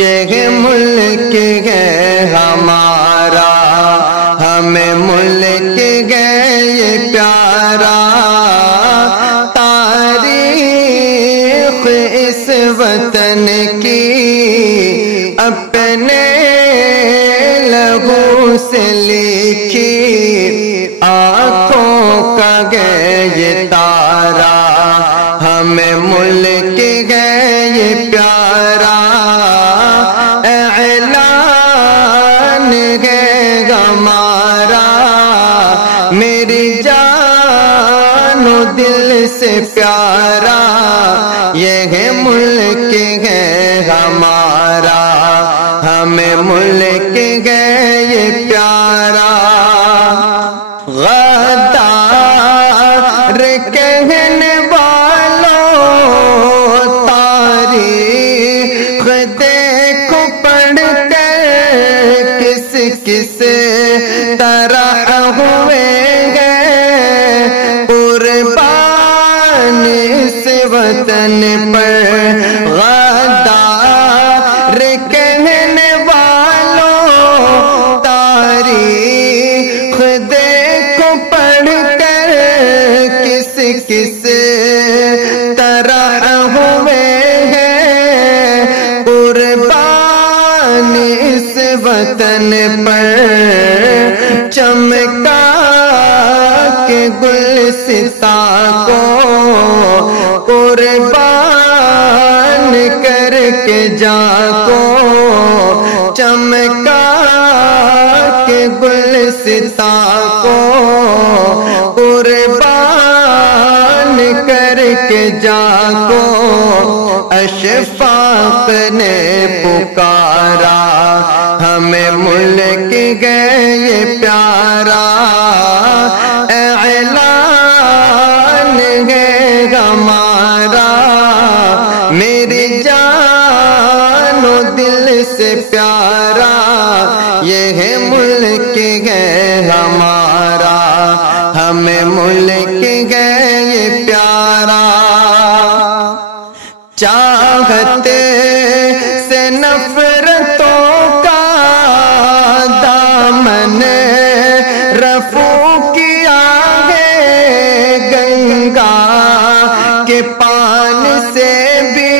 یہ ملک ہے ہمارا، ہمیں ملک ہے یہ پیارا، تاریخ اس وطن کی اپنے لہو سے لکھی، آنکھوں کا ہے یہ تارا، ہمیں ملک ہے یہ پیارا، اعلان ہے ہمارا، میری جان و دل سے پیارا، یہ ملک ہے ہمارا، ہمیں ملک ہے یہ پیارا، غدار کہنے والوں تاریخ دیکھو پڑھ کر کس کس طرح ہوئے گئے قربان اس وطن پر، غدار کہنے والوں تاریخ دیکھو پڑھ کر کس کس طرح ہوئے ہیں قربان اس وطن پر، چمکا کے گلستاں کو قربان کر کے جان کو، چمکا کے گلستاں کو قربان کر کے جان کو، اشفاق نے پکارا، ہمیں ملک ہے یہ پیارا، اعلان ہے ہمارا، میری جان و دل سے پیارا، یہ ملک ہے ہمارا، ہمیں ملک ہے یہ پیارا، چاہتے سے نفرتوں کا دامن رفو کیا ہے، گنگا کے پان سے بھی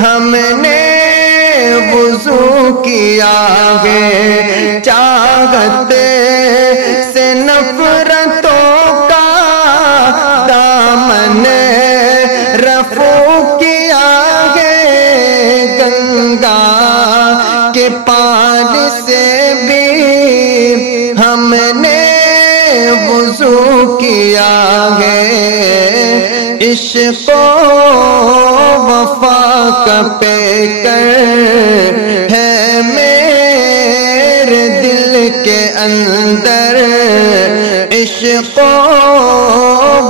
ہم نے وضو کیا ہے، چاہتے سے نفرتوں کا دامن رفو کیا ہے، گنگا کے پان سے بھی ہم نے وضو کیا ہے، عشق و وفا کا پیکر ہے میرے دل کے اندر، عشق و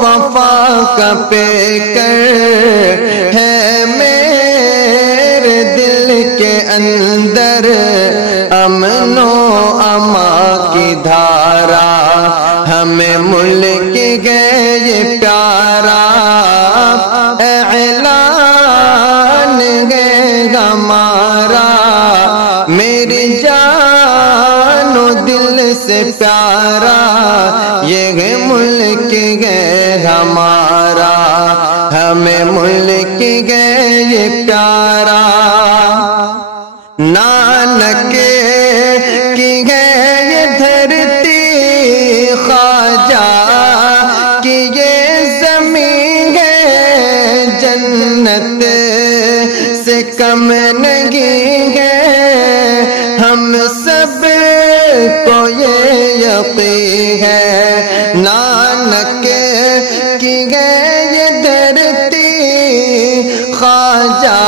وفا کا پیکر ہے میرے دل کے اندر، امن و امان کی دھارا، ہمیں ملک ہے یہ پیارا، اعلان ہے ہمارا، میری جان و دل سے پیارا، یہ ملک ہے ہمارا، ہمیں ملک ہے یہ پیارا، نانک کی ہے یہ دھرتی، خواجہ کی یہ زمین ہے، جنت سے کم نہیں ہے، ہم سب کو یہ یقین ہے، نانک کی ہے یہ دھرتی، خواجہ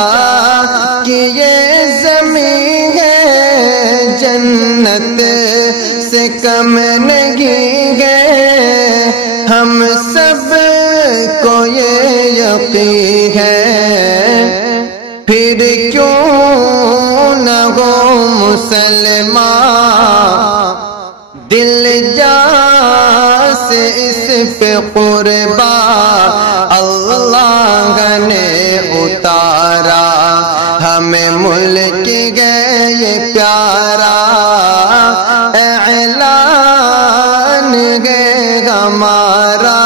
کی یہ زمین ہے، جنت سے کم نہیں ہے، ہم سب کو یہ یقین ہے، پھر کیوں نہ ہو مسلمان دل جان سے اس پہ قربان، اللہ نے اتارا، ہمیں ملک ہے یہ پیارا اعلان ہے ہمارا،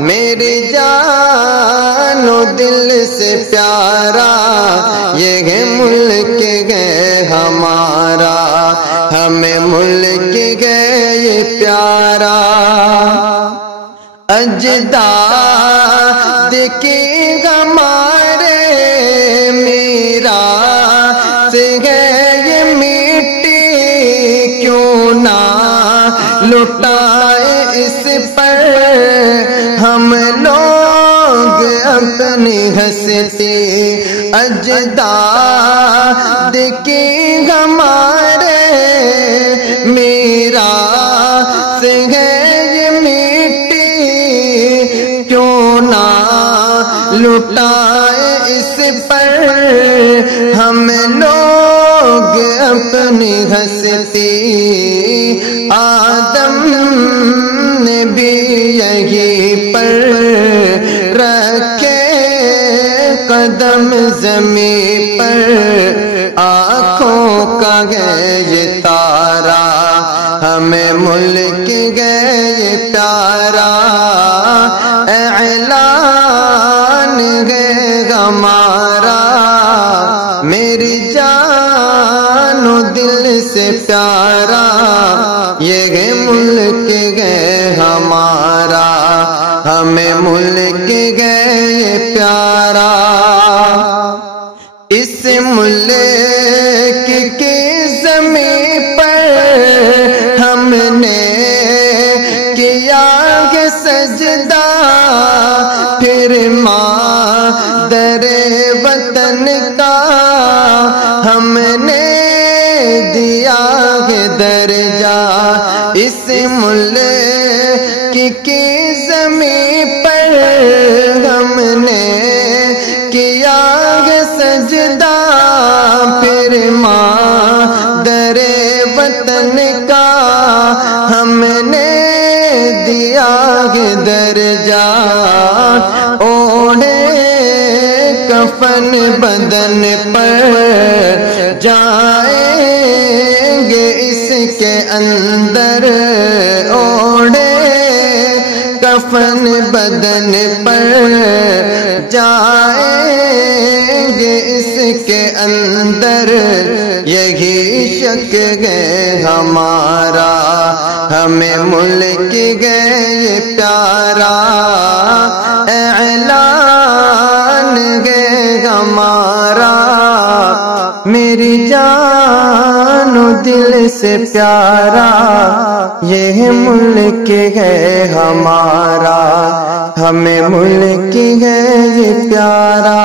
میری جان و دل سے پیارا یہ ہے ملک ہے ہمارا، ہمیں ملک ہے یہ پیارا۔ اجداد کی ہمارے میراث ہے یہ مٹی، کیوں نہ لٹائے اس پر ہم لوگ اپنی ہستی۔ اجداد کی ہمارے میراث ہے یہ مٹی، کیوں نہ لٹائے اس پر ہم لوگ اپنی ہستی۔ آدم نے بھی یہی پر رکھے قدم زمین پر، آنکھوں کا ہے یہ تارا، ہمیں ملک ہے یہ پیارا اعلان ہے ہمارا، میری جان و دل سے پیارا یہ ہے ملک ہے ہمارا، ہمیں ملک ہے یہ پیارا۔ اس ملک کی زمین پر ہم نے کیا ہے سجدہ، پھر مادر وطن کا ہم نے دیا ہے درجہ۔ اس ملک کی زمین پر ہم نے کیا ہے سجدہ، پھر مادر وطن کا ہم نے دیا ہے درجہ۔ اوڑھے کفن بدن پر جائیں گے اس کے اندر، اوڑھے کفن بدن پر جائیں گے اس کے اندر، یہی شک ہے ہمارا، ہمیں ملک ہے یہ پیارا اعلان ہے ہمارا، میری جان و دل سے پیارا یہ ملک ہے ہمارا، ہمیں ملک ہے یہ پیارا۔